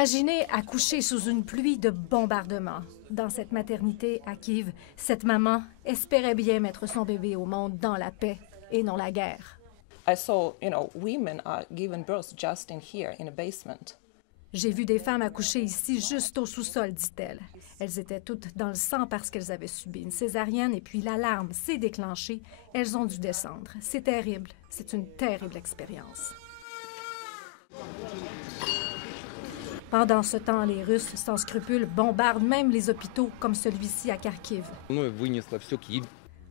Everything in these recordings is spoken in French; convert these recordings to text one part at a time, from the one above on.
Imaginez accoucher sous une pluie de bombardements. Dans cette maternité à Kiev, cette maman espérait bien mettre son bébé au monde dans la paix et non la guerre. I saw, women are given birth just in here, in a basement. J'ai vu des femmes accoucher ici, juste au sous-sol, dit-elle. Elles étaient toutes dans le sang parce qu'elles avaient subi une césarienne et puis l'alarme s'est déclenchée. Elles ont dû descendre. C'est terrible. C'est une terrible expérience. Pendant ce temps, les Russes, sans scrupules, bombardent même les hôpitaux comme celui-ci à Kharkiv.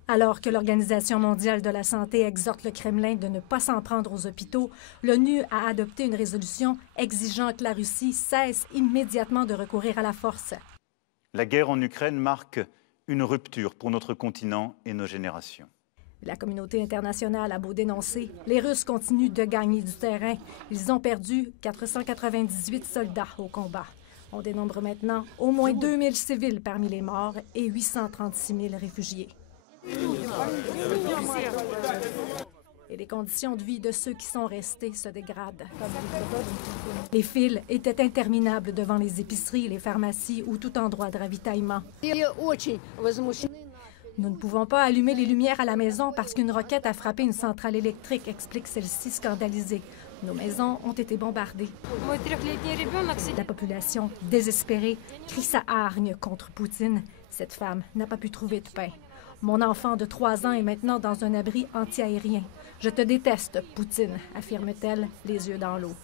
Alors que l'Organisation mondiale de la santé exhorte le Kremlin de ne pas s'en prendre aux hôpitaux, l'ONU a adopté une résolution exigeant que la Russie cesse immédiatement de recourir à la force. La guerre en Ukraine marque une rupture pour notre continent et nos générations. La communauté internationale a beau dénoncer, les Russes continuent de gagner du terrain. Ils ont perdu 498 soldats au combat. On dénombre maintenant au moins 2000 civils parmi les morts et 836 000 réfugiés. Et les conditions de vie de ceux qui sont restés se dégradent. Les files étaient interminables devant les épiceries, les pharmacies ou tout endroit de ravitaillement. Nous ne pouvons pas allumer les lumières à la maison parce qu'une roquette a frappé une centrale électrique, explique celle-ci scandalisée. Nos maisons ont été bombardées. La population, désespérée, crie sa hargne contre Poutine. Cette femme n'a pas pu trouver de pain. Mon enfant de 3 ans est maintenant dans un abri anti-aérien. Je te déteste, Poutine, affirme-t-elle, les yeux dans l'eau.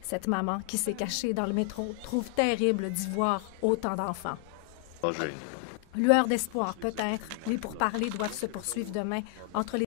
Cette maman, qui s'est cachée dans le métro, trouve terrible d'y voir autant d'enfants. Lueur d'espoir, peut-être, les pourparlers doivent se poursuivre demain entre les